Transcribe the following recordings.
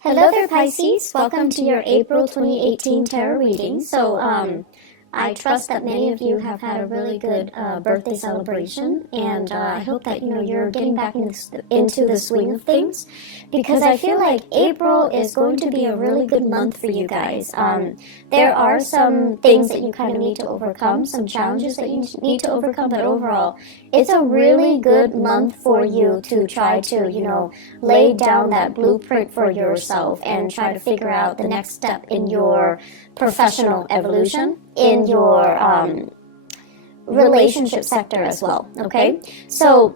Hello there, Pisces. Welcome to your April 2018 tarot reading. I trust that many of you have had a really good birthday celebration, and I hope that you're getting back into the swing of things, because I feel like April is going to be a really good month for you guys. There are some things that you kind of need to overcome, some challenges that you need to overcome, but overall, it's a really good month for you to try to, lay down that blueprint for yourself and try to figure out the next step in your professional evolution, in your relationship sector as well, okay? So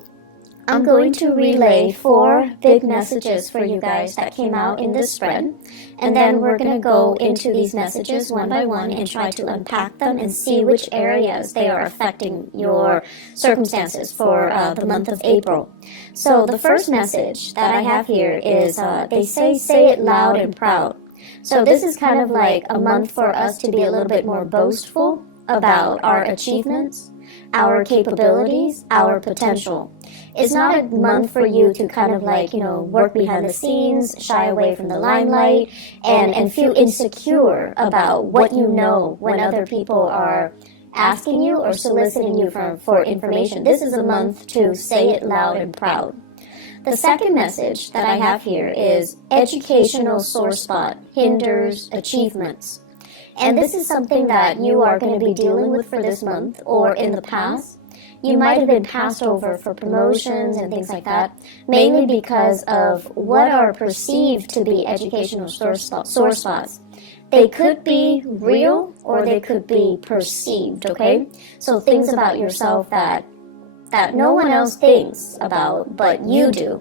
I'm going to relay 4 big messages for you guys that came out in this spread, and then we're going to go into these messages one by one and try to unpack them and see which areas they are affecting your circumstances for the month of April. So the first message that I have here is, they say it loud and proud. So this is kind of like a month for us to be a little bit more boastful about our achievements, our capabilities, our potential. It's not a month for you to kind of like, work behind the scenes, shy away from the limelight, and feel insecure about what you know when other people are asking you or soliciting you for information. This is a month to say it loud and proud. The second message that I have here is educational sore spot hinders achievements. And this is something that you are going to be dealing with for this month, or in the past. You might have been passed over for promotions and things like that, mainly because of what are perceived to be educational sore spots. They could be real or they could be perceived, okay? So things about yourself that no one else thinks about, but you do.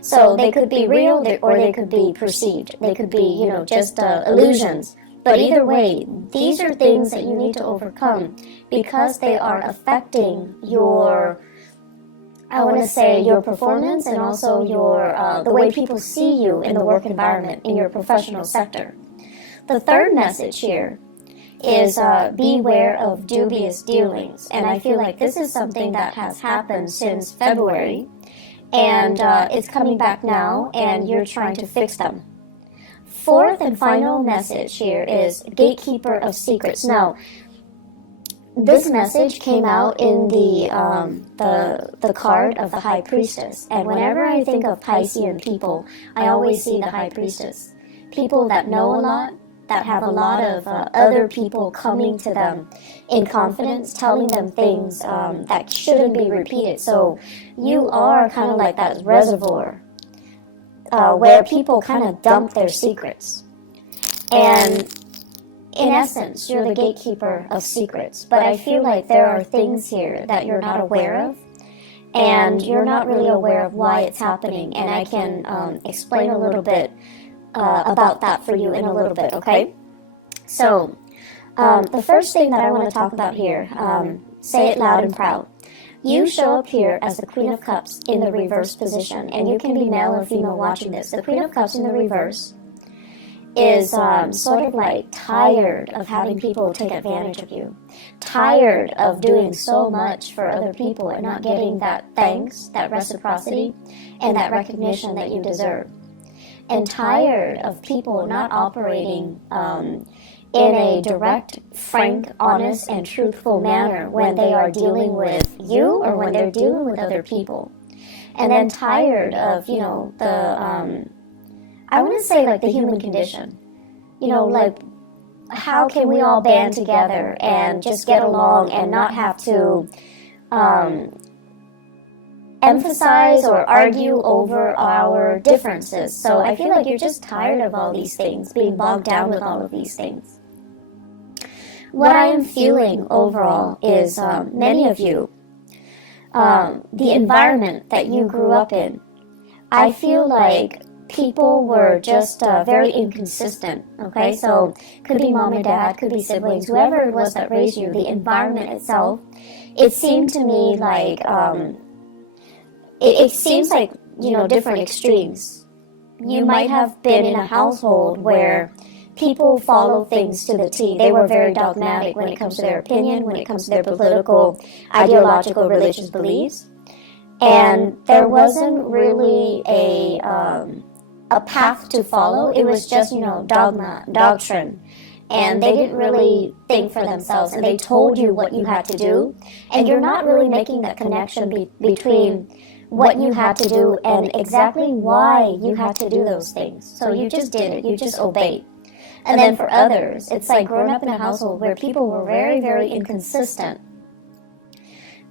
So they could be real or they could be perceived. They could be, just illusions. But either way, these are things that you need to overcome because they are affecting your, your performance, and also your the way people see you in the work environment, in your professional sector. The third message here is beware of dubious dealings. And I feel like this is something that has happened since February, and it's coming back now, and you're trying to fix them. Fourth and final message here is gatekeeper of secrets. Now, this message came out in the card of the High Priestess, and whenever I think of Piscean people, I always see the High Priestess. People that know a lot, that have a lot of other people coming to them in confidence, telling them things that shouldn't be repeated. So you are kind of like that reservoir where people kind of dump their secrets. And in essence, you're the gatekeeper of secrets. But I feel like there are things here that you're not aware of, and you're not really aware of why it's happening. And I can explain a little bit about that for you in a little bit, okay? So, the first thing that I want to talk about here, say it loud and proud. You show up here as the Queen of Cups in the reverse position, and you can be male or female watching this. The Queen of Cups in the reverse is sort of like tired of having people take advantage of you, tired of doing so much for other people and not getting that thanks, that reciprocity, and that recognition that you deserve. And tired of people not operating in a direct, frank, honest, and truthful manner when they are dealing with you or when they're dealing with other people. And then tired of, I want to say like the human condition. Like, how can we all band together and just get along and not have to emphasize or argue over our differences? So I feel like you're just tired of all these things, being bogged down with all of these things. What I am feeling overall is many of you, the environment that you grew up in, I feel like people were just very inconsistent, okay? So could be mom and dad, could be siblings, whoever it was that raised you, the environment itself, it seemed to me like, it seems like, different extremes. You might have been in a household where people follow things to the T. They were very dogmatic when it comes to their opinion, when it comes to their political, ideological, religious beliefs. And there wasn't really a a path to follow. It was just, dogma, doctrine. And they didn't really think for themselves, and they told you what you had to do. And you're not really making that connection between what you had to do and exactly why you had to do those things. So you just did it. You just obeyed. And then for others, it's like growing up in a household where people were very, very inconsistent.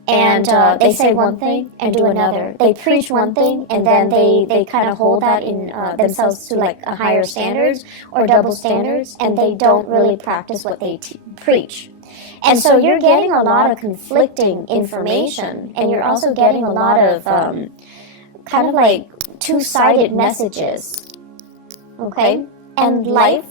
And they say one thing and do another. They preach one thing and then they kind of hold that in themselves to like a higher standards or double standards, and they don't really practice what they preach. And so you're getting a lot of conflicting information, and you're also getting a lot of kind of like two-sided messages. Okay? And life,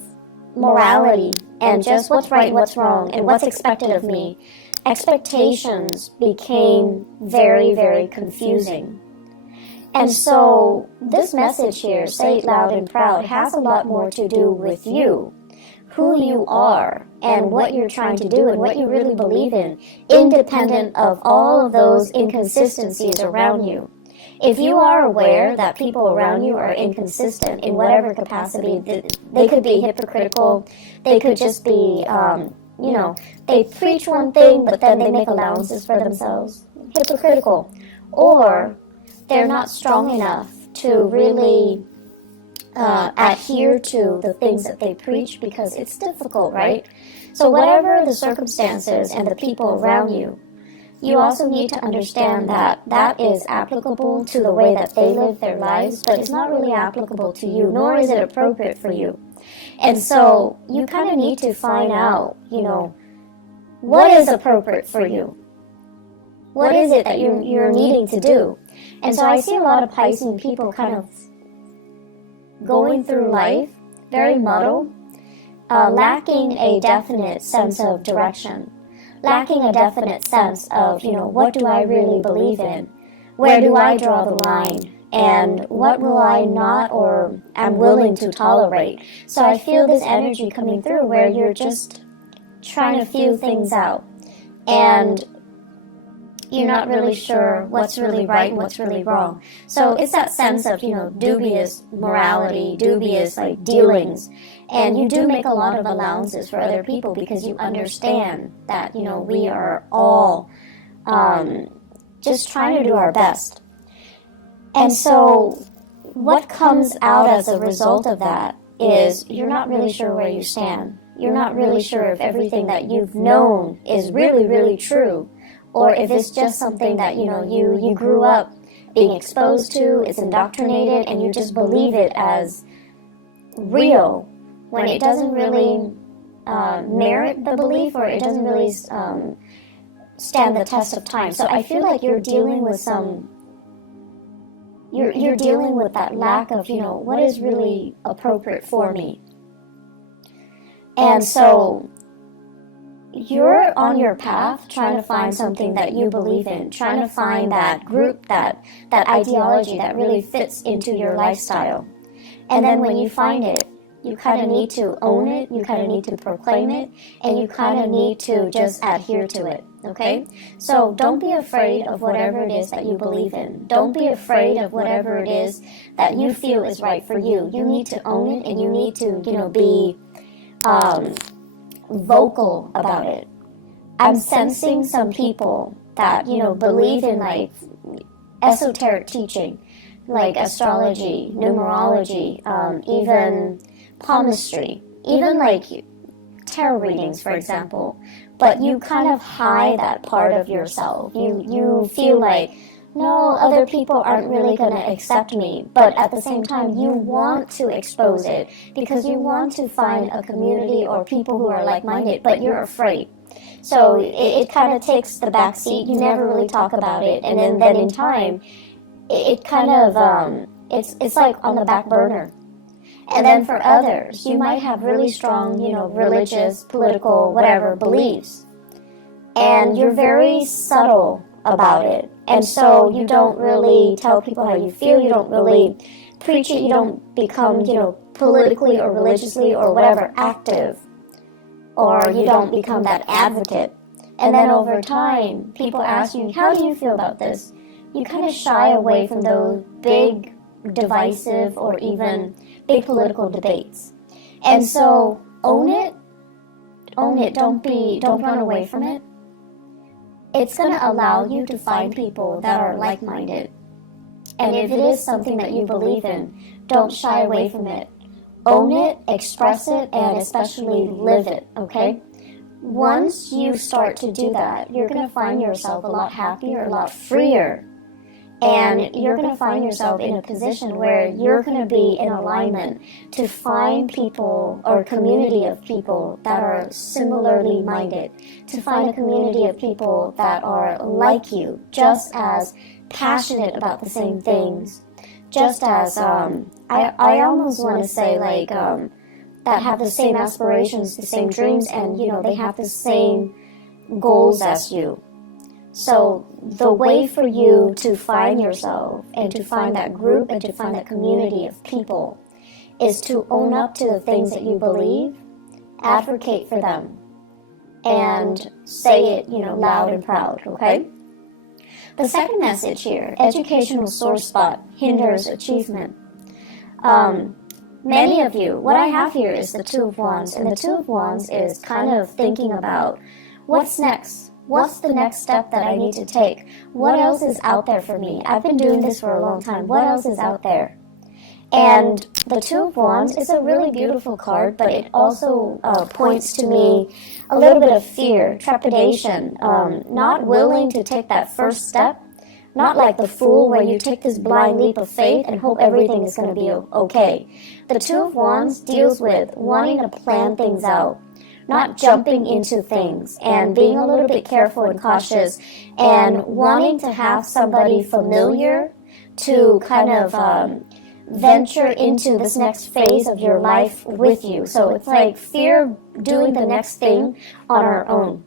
morality, and just what's right and what's wrong, and what's expected of me. Expectations became very, very confusing. And so this message here, Say It Loud and Proud, has a lot more to do with you, who you are, and what you're trying to do and what you really believe in, independent of all of those inconsistencies around you. If you are aware that people around you are inconsistent in whatever capacity, they could be hypocritical, they could just be they preach one thing, but then they make allowances for themselves. Hypocritical. Or they're not strong enough to really adhere to the things that they preach because it's difficult, right? So whatever the circumstances and the people around you, you also need to understand that that is applicable to the way that they live their lives, but it's not really applicable to you, nor is it appropriate for you. And so you kind of need to find out, what is appropriate for you? What is it that you're needing to do? And so I see a lot of Piscean people kind of going through life very muddled, lacking a definite sense of direction, lacking a definite sense of, what do I really believe in? Where do I draw the line? And what will I not or am willing to tolerate? So I feel this energy coming through where you're just trying to feel things out. And you're not really sure what's really right and what's really wrong. So it's that sense of, dubious morality, dubious like dealings. And you do make a lot of allowances for other people because you understand that, we are all just trying to do our best. And so what comes out as a result of that is you're not really sure where you stand. You're not really sure if everything that you've known is really, really true, or if it's just something that, you grew up being exposed to, it's indoctrinated, and you just believe it as real when it doesn't really merit the belief, or it doesn't really stand the test of time. So I feel like you're dealing with you're dealing with that lack of, what is really appropriate for me. And so you're on your path trying to find something that you believe in, trying to find that group, that ideology that really fits into your lifestyle. And then when you find it, you kind of need to own it, you kind of need to proclaim it, and you kind of need to just adhere to it, okay? So don't be afraid of whatever it is that you believe in. Don't be afraid of whatever it is that you feel is right for you. You need to own it, and you need to, be vocal about it. I'm sensing some people that, believe in like esoteric teaching, like astrology, numerology, even palmistry, even like tarot readings, for example, but you kind of hide that part of yourself. You feel like, no, other people aren't really going to accept me, but at the same time, you want to expose it because you want to find a community or people who are like-minded, but you're afraid. So it kind of takes the back seat. You never really talk about it, and then in time, it kind of, it's like on the back burner. And then for others, you might have really strong, religious, political, whatever beliefs. And you're very subtle about it. And so you don't really tell people how you feel. You don't really preach it. You don't become, politically or religiously or whatever active. Or you don't become that advocate. And then over time, people ask you, how do you feel about this? You kind of shy away from those big, divisive, or even big political debates. And so own it, don't run away from it. It's going to allow you to find people that are like-minded. And if it is something that you believe in, don't shy away from it. Own it, express it, and especially live it, okay? Once you start to do that, you're going to find yourself a lot happier, a lot freer. And you're going to find yourself in a position where you're going to be in alignment to find people or community of people that are similarly minded, to find a community of people that are like you, just as passionate about the same things, just as, I almost want to say, like, that have the same aspirations, the same dreams, and, you know, they have the same goals as you. So the way for you to find yourself and to find that group and to find that community of people is to own up to the things that you believe, advocate for them, and say it, you know, loud and proud, okay? The second message here, educational sore spot hinders achievement. Many of you, what I have here is the Two of Wands, and the Two of Wands is kind of thinking about what's next. What's the next step that I need to take? What else is out there for me? I've been doing this for a long time. What else is out there? And the Two of Wands is a really beautiful card, but it also points to me a little bit of fear, trepidation, not willing to take that first step, not like the Fool where you take this blind leap of faith and hope everything is going to be okay. The Two of Wands deals with wanting to plan things out, not jumping into things and being a little bit careful and cautious and wanting to have somebody familiar to kind of venture into this next phase of your life with you. So it's like fear of doing the next thing on our own.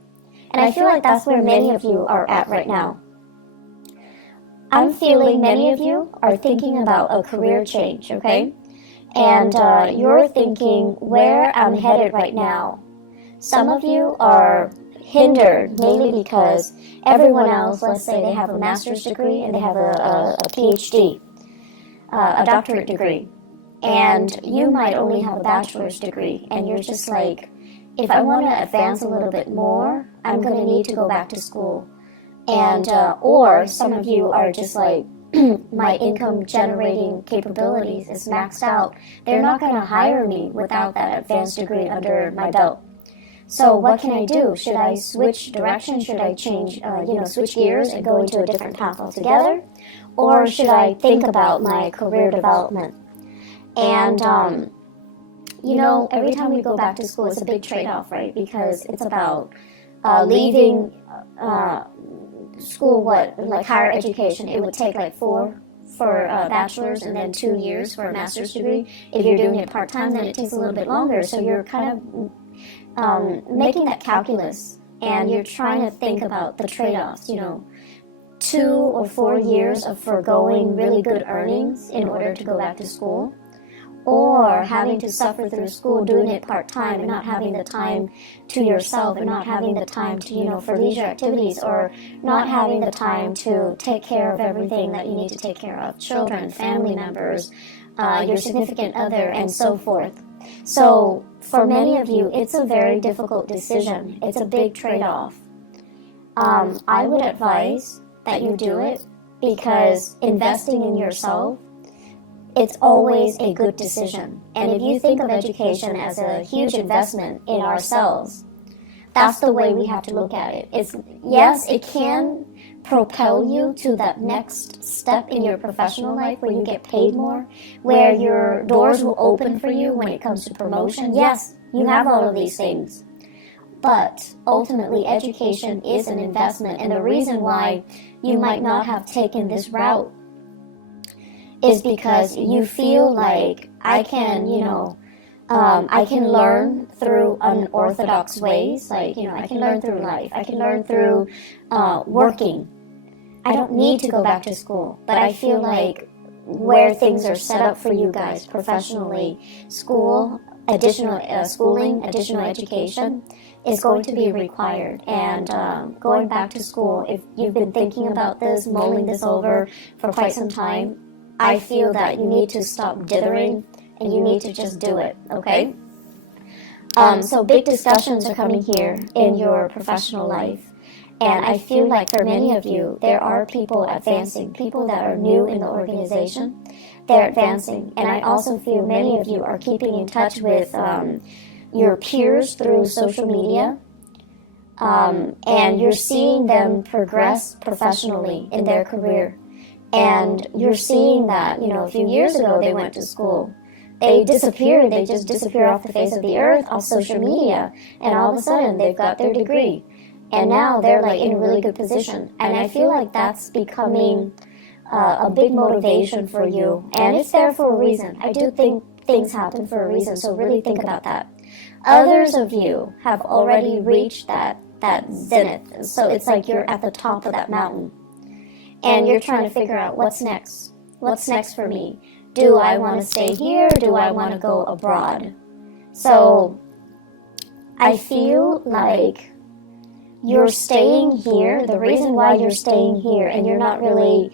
And I feel like that's where many of you are at right now. I'm feeling many of you are thinking about a career change, okay? And you're thinking where I'm headed right now. Some of you are hindered mainly because everyone else, let's say they have a master's degree and they have a PhD, a doctorate degree, and you might only have a bachelor's degree, and you're just like, if I want to advance a little bit more, I'm going to need to go back to school. And or some of you are just like, my income generating capabilities is maxed out. They're not going to hire me without that advanced degree under my belt. So what can I do? Should I switch direction? Should I change, switch gears and go into a different path altogether? Or should I think about my career development? And, every time we go back to school, it's a big trade-off, right? Because it's about leaving school, like higher education. It would take like 4 for a bachelor's and then 2 years for a master's degree. If you're doing it part-time, then it takes a little bit longer. So you're kind of making that calculus, and you're trying to think about the trade-offs, 2 or 4 years of foregoing really good earnings in order to go back to school, or having to suffer through school doing it part-time and not having the time to yourself and not having the time to, for leisure activities, or not having the time to take care of everything that you need to take care of, children, family members, your significant other, and so forth. So for many of you, it's a very difficult decision. It's a big trade-off. I would advise that you do it because investing in yourself, it's always a good decision. And if you think of education as a huge investment in ourselves, that's the way we have to look at it. Yes, it can propel you to that next step in your professional life where you get paid more, where your doors will open for you when it comes to promotion. Yes, you have all of these things. But ultimately, education is an investment. And the reason why you might not have taken this route is because you feel like I can learn through unorthodox ways. Like, I can learn through life. I can learn through working. I don't need to go back to school. But I feel like where things are set up for you guys professionally, school, additional schooling, additional education is going to be required. And going back to school, if you've been thinking about this, mulling this over for quite some time, I feel that you need to stop dithering and you need to just do it, okay? So big discussions are coming here in your professional life. And I feel like for many of you, there are people advancing, people that are new in the organization. They're advancing. And I also feel many of you are keeping in touch with your peers through social media. And you're seeing them progress professionally in their career. And you're seeing that, a few years ago they went to school. They disappeared. They just disappear off the face of the earth, off social media. And all of a sudden, they've got their degree. And now they're like in a really good position. And I feel like that's becoming a big motivation for you. And it's there for a reason. I do think things happen for a reason. So really think about that. Others of you have already reached that zenith. So it's like you're at the top of that mountain. And you're trying to figure out what's next. What's next for me? Do I want to stay here? Do I want to go abroad? So I feel like you're staying here. The reason why you're staying here and you're not really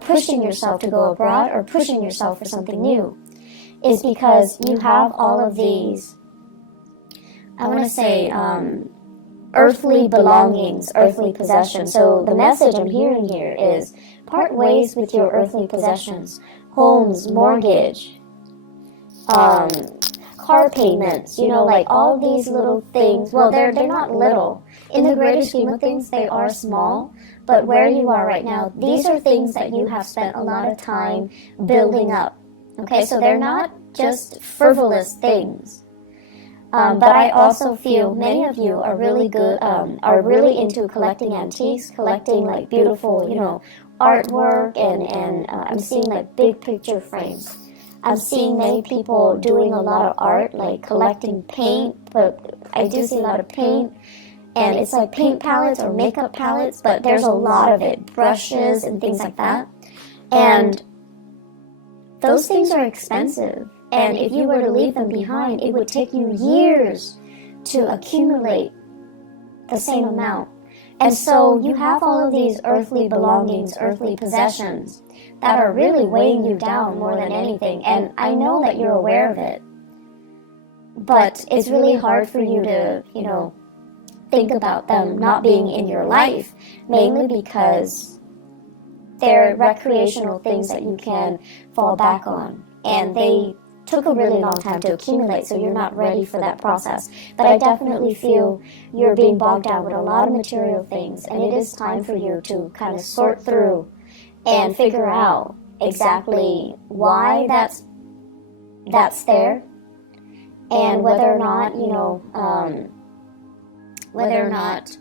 pushing yourself to go abroad or pushing yourself for something new is because you have all of these, I want to say, earthly belongings, earthly possessions. So the message I'm hearing here is part ways with your earthly possessions. Homes, mortgage, car payments, like all these little things. Well, they're not little. In the greater scheme of things, they are small. But where you are right now, these are things that you have spent a lot of time building up. Okay, so they're not just frivolous things. But I also feel many of you are really good, are really into collecting antiques, collecting like beautiful, artwork, and I'm seeing like big picture frames. I'm seeing many people doing a lot of art, like collecting paint, but I do see a lot of paint, and it's like paint palettes or makeup palettes, but there's a lot of it, brushes and things like that. And those things are expensive. And if you were to leave them behind, it would take you years to accumulate the same amount. And so you have all of these earthly belongings, earthly possessions that are really weighing you down more than anything. And I know that you're aware of it. But it's really hard for you to, think about them not being in your life, mainly because they're recreational things that you can fall back on. And they took a really long time to accumulate, so you're not ready for that process. But I definitely feel you're being bogged down with a lot of material things, and it is time for you to kind of sort through and figure out exactly why that's there, and whether or not, whether or not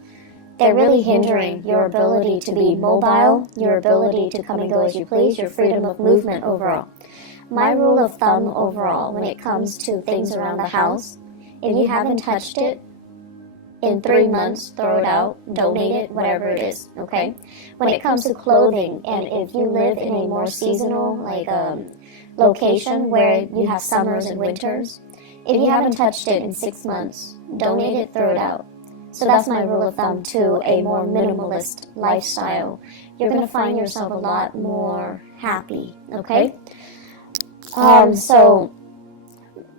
they're really hindering your ability to be mobile, your ability to come and go as you please, your freedom of movement overall. My rule of thumb overall when it comes to things around the house, if you haven't touched it in 3 months, throw it out, donate it, whatever it is, okay? When it comes to clothing, and if you live in a more seasonal location where you have summers and winters, if you haven't touched it in 6 months, donate it, throw it out. So that's my rule of thumb to a more minimalist lifestyle. You're going to find yourself a lot more happy, okay? So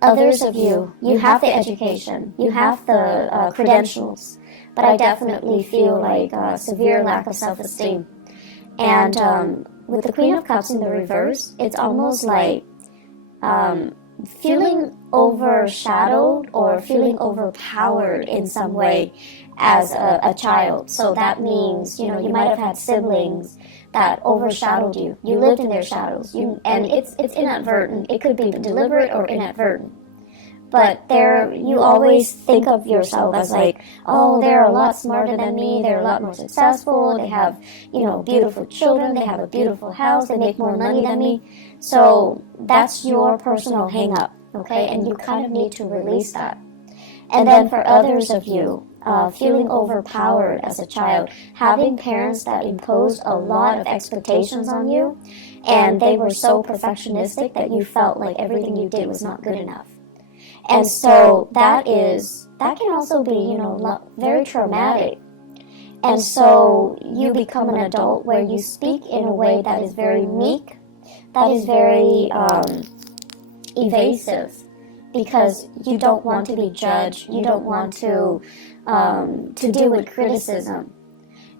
others of you, you have the education, you have the credentials, but I definitely feel like a severe lack of self-esteem. And with the Queen of Cups in the reverse, it's almost like feeling overshadowed or feeling overpowered in some way as a child. So that means, you might have had siblings that overshadowed you. You lived in their shadows. And it's inadvertent. It could be deliberate or inadvertent. But you always think of yourself as like, oh, they're a lot smarter than me. They're a lot more successful. They have, beautiful children. They have a beautiful house. They make more money than me. So that's your personal hang-up, okay? And you kind of need to release that. And then for others of you, feeling overpowered as a child, having parents that imposed a lot of expectations on you, and they were so perfectionistic that you felt like everything you did was not good enough. And so that can also be, very traumatic. And so you become an adult where you speak in a way that is very meek, that is very evasive because you don't want to be judged. You don't want to deal with criticism.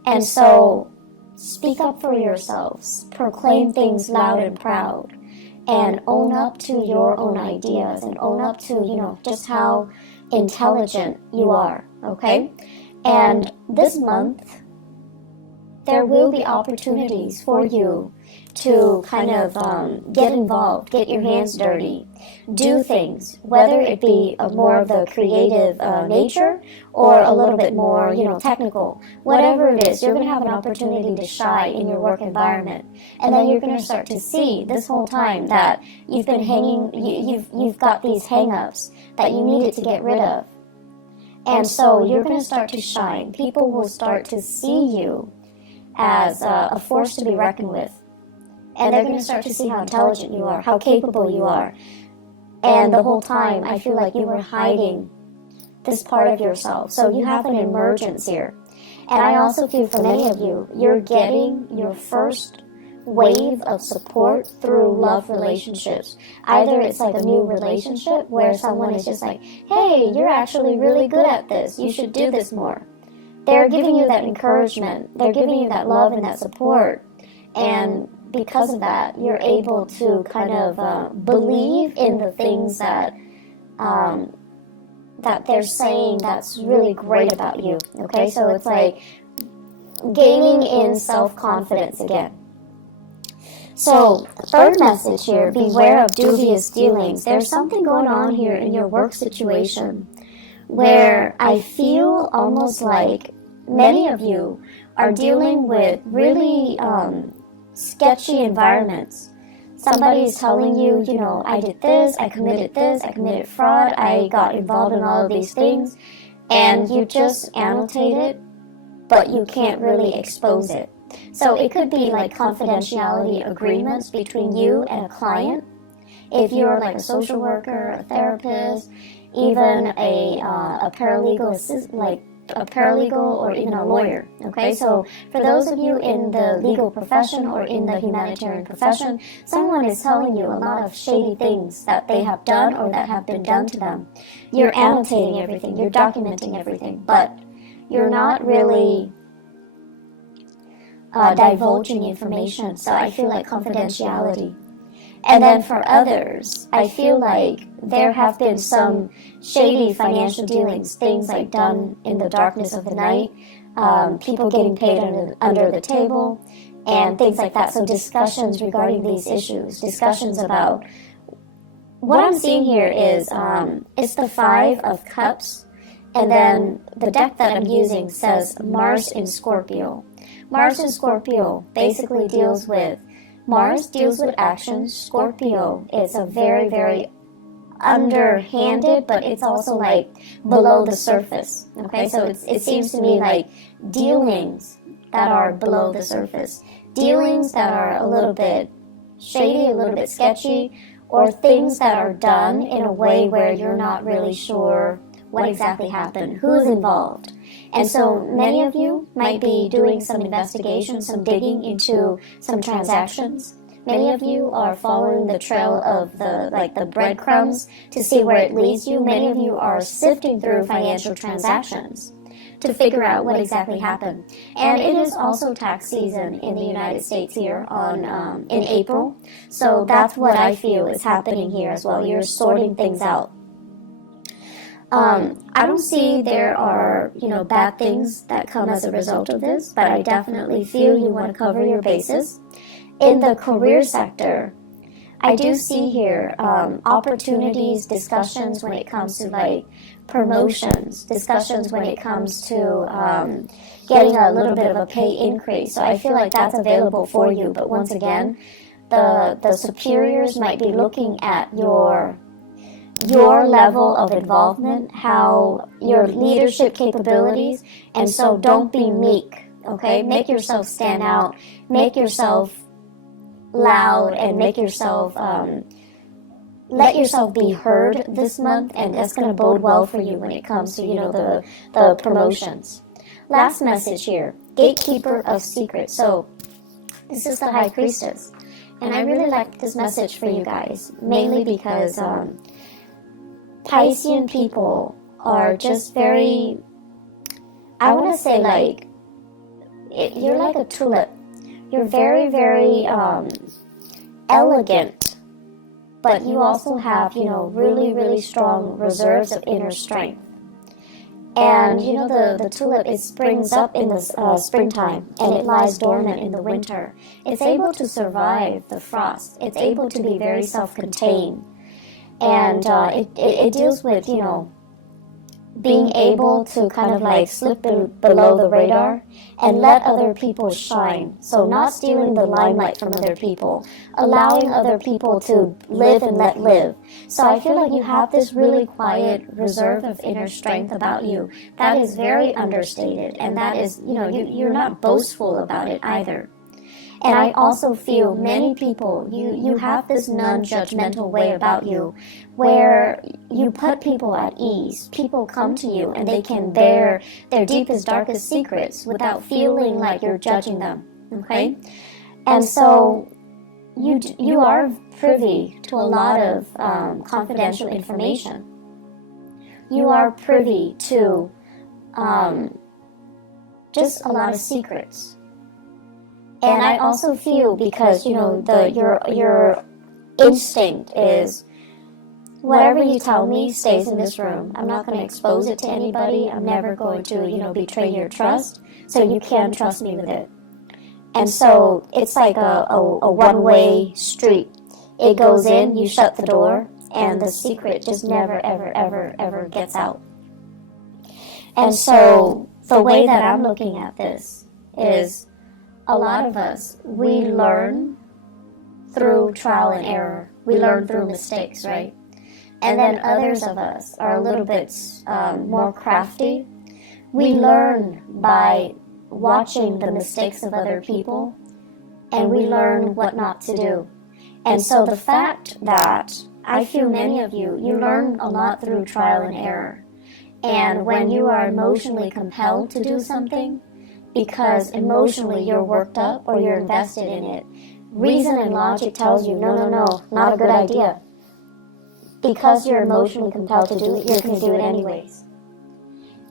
And so speak up for yourselves. Proclaim things loud and proud. And own up to your own ideas and own up to, you know, just how intelligent you are, okay? And this month, there will be opportunities for you to kind of get involved, get your hands dirty, do things, whether it be more of the creative nature or a little bit more, you know, technical. Whatever it is, you're going to have an opportunity to shine in your work environment. And then you're going to start to see this whole time that you've been hanging, you've got these hang-ups that you needed to get rid of. And so you're going to start to shine. People will start to see you as a force to be reckoned with. And they're going to start to see how intelligent you are, how capable you are. And the whole time, I feel like you were hiding this part of yourself. So you have an emergence here. And I also feel for many of you, you're getting your first wave of support through love relationships. Either it's like a new relationship where someone is just like, hey, you're actually really good at this. You should do this more. They're giving you that encouragement. They're giving you that love and that support. And because of that, you're able to kind of believe in the things that that they're saying that's really great about you. Okay, so it's like gaining in self-confidence again. So, third message here, beware of dubious dealings. There's something going on here in your work situation where I feel almost like many of you are dealing with really sketchy environments. Somebody is telling you, you know, I did this, I committed fraud, I got involved in all of these things, and you just annotate it, but you can't really expose it. So it could be like confidentiality agreements between you and a client. If you're like a social worker, a therapist, even a paralegal assistant, like a paralegal or even a lawyer, okay? So for those of you in the legal profession or in the humanitarian profession, someone is telling you a lot of shady things that they have done or that have been done to them. You're annotating everything, you're documenting everything, but you're not really divulging information. So I feel like confidentiality. And then for others, I feel like there have been some shady financial dealings, things like done in the darkness of the night, people getting paid under the table, and things like that. So discussions regarding these issues, discussions about what I'm seeing here is it's the Five of Cups, and then the deck that I'm using says Mars in Scorpio. Mars in Scorpio basically deals with Mars deals with action. Scorpio is a very, very underhanded, but it's also like below the surface. Okay, so it seems to me like dealings that are below the surface, dealings that are a little bit shady, a little bit sketchy, or things that are done in a way where you're not really sure what exactly happened, who's involved. And so many of you might be doing some investigation, some digging into some transactions. Many of you are following the trail of the breadcrumbs to see where it leads you. Many of you are sifting through financial transactions to figure out what exactly happened. And it is also tax season in the United States here in April. So that's what I feel is happening here as well. You're sorting things out. I don't see there are, bad things that come as a result of this, but I definitely feel you want to cover your bases. In the career sector, I do see here opportunities, discussions when it comes to like promotions, discussions when it comes to getting a little bit of a pay increase. So I feel like that's available for you. But once again, the superiors might be looking at your level of involvement, how your leadership capabilities, and so don't be meek, okay? Make yourself stand out, make yourself loud, and make yourself, let yourself be heard this month, and that's going to bode well for you when it comes to, the promotions. Last message here, gatekeeper of secrets. So this is the High Priestess. And I really like this message for you guys, mainly because Piscean people are just very, I want to say like, you're like a tulip. You're very, very elegant, but you also have, you know, really, really strong reserves of inner strength. And, you know, the tulip, it springs up in the springtime, and it lies dormant in the winter. It's able to survive the frost. It's able to be very self-contained. And it deals with, you know, being able to kind of like slip below the radar and let other people shine. So not stealing the limelight from other people, allowing other people to live and let live. So I feel like you have this really quiet reserve of inner strength about you that is very understated, and that is, you know, you're not boastful about it either. And I also feel many people, you have this non-judgmental way about you where you put people at ease. People come to you and they can bear their deepest, darkest secrets without feeling like you're judging them, okay? And so you are privy to a lot of confidential information. You are privy to just a lot of secrets. And I also feel, because, you know, your instinct is, whatever you tell me stays in this room. I'm not going to expose it to anybody. I'm never going to, you know, betray your trust. So you can trust me with it. And so it's like a one-way street. It goes in, you shut the door, and the secret just never, ever, ever, ever gets out. And so the way that I'm looking at this is, a lot of us, we learn through trial and error. We learn through mistakes, right? And then others of us are a little bit more crafty. We learn by watching the mistakes of other people, and we learn what not to do. And so the fact that I feel many of you, you learn a lot through trial and error. And when you are emotionally compelled to do something, because emotionally you're worked up or you're invested in it, reason and logic tells you, no, not a good idea. Because you're emotionally compelled to do it, you're going to do it anyways.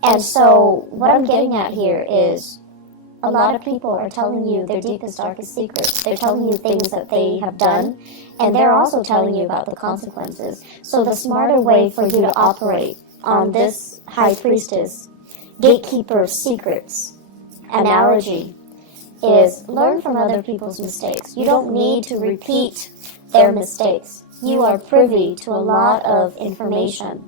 And so what I'm getting at here is, a lot of people are telling you their deepest, darkest secrets. They're telling you things that they have done, and they're also telling you about the consequences. So the smarter way for you to operate on this high priestess, gatekeeper of secrets analogy is, learn from other people's mistakes. You don't need to repeat their mistakes. You are privy to a lot of information,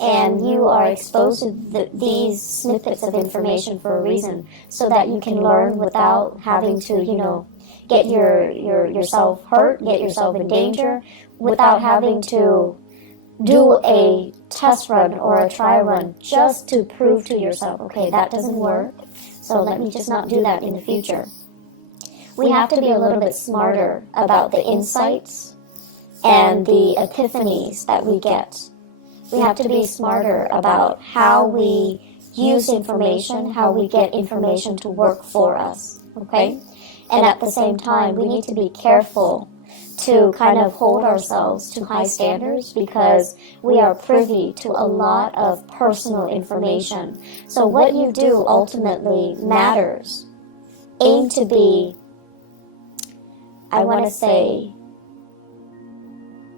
and you are exposed to these snippets of information for a reason, so that you can learn without having to, you know, get yourself hurt, get yourself in danger, without having to do a test run or a trial run just to prove to yourself, okay, that doesn't work, so let me just not do that in the future. We have to be a little bit smarter about the insights and the epiphanies that we get. We have to be smarter about how we use information, how we get information to work for us, okay? And at the same time, we need to be careful to kind of hold ourselves to high standards, because we are privy to a lot of personal information. So what you do ultimately matters. Aim to be,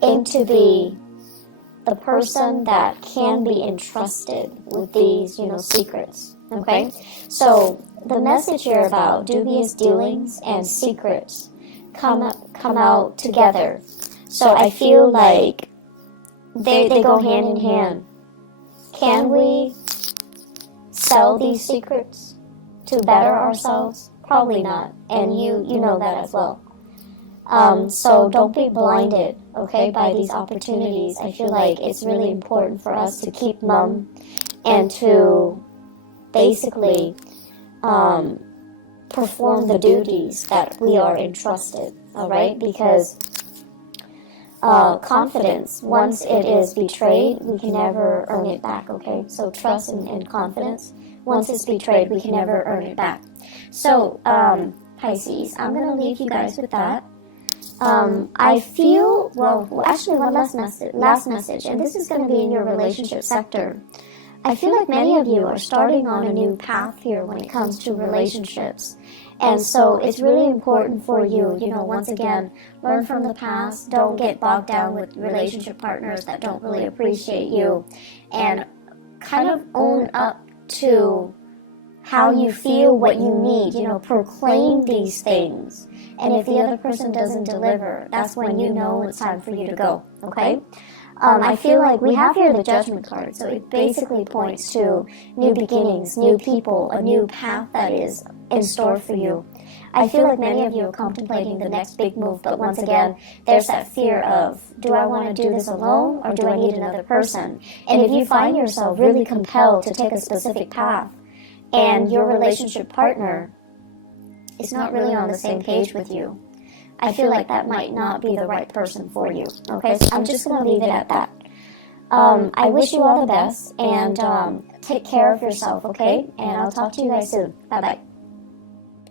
aim to be the person that can be entrusted with these, you know, secrets, okay? So the message here about dubious dealings and secrets come out together. So I feel like they go hand in hand. Can we sell these secrets to better ourselves? Probably not, and you know that as well. So don't be blinded, okay, by these opportunities. I feel like it's really important for us to keep mum and to basically perform the duties that we are entrusted, all right? Because confidence, once it is betrayed, we can never earn it back, okay? So trust and confidence, once it's betrayed, we can never earn it back. So, Pisces, I'm going to leave you guys with that. I feel, well, actually one last message, and this is going to be in your relationship sector. I feel like many of you are starting on a new path here when it comes to relationships. And so it's really important for you, once again, learn from the past. Don't get bogged down with relationship partners that don't really appreciate you. And kind of own up to how you feel, what you need, proclaim these things. And if the other person doesn't deliver, that's when you know it's time for you to go, okay? I feel like we have here the Judgment card, so it basically points to new beginnings, new people, a new path that is in store for you. I feel like many of you are contemplating the next big move, but once again, there's that fear of, do I want to do this alone, or do I need another person? And if you find yourself really compelled to take a specific path, and your relationship partner is not really on the same page with you, I feel like that might not be the right person for you. Okay, so I'm just going to leave it at that. I wish you all the best, and take care of yourself, okay? And I'll talk to you guys soon. Bye-bye.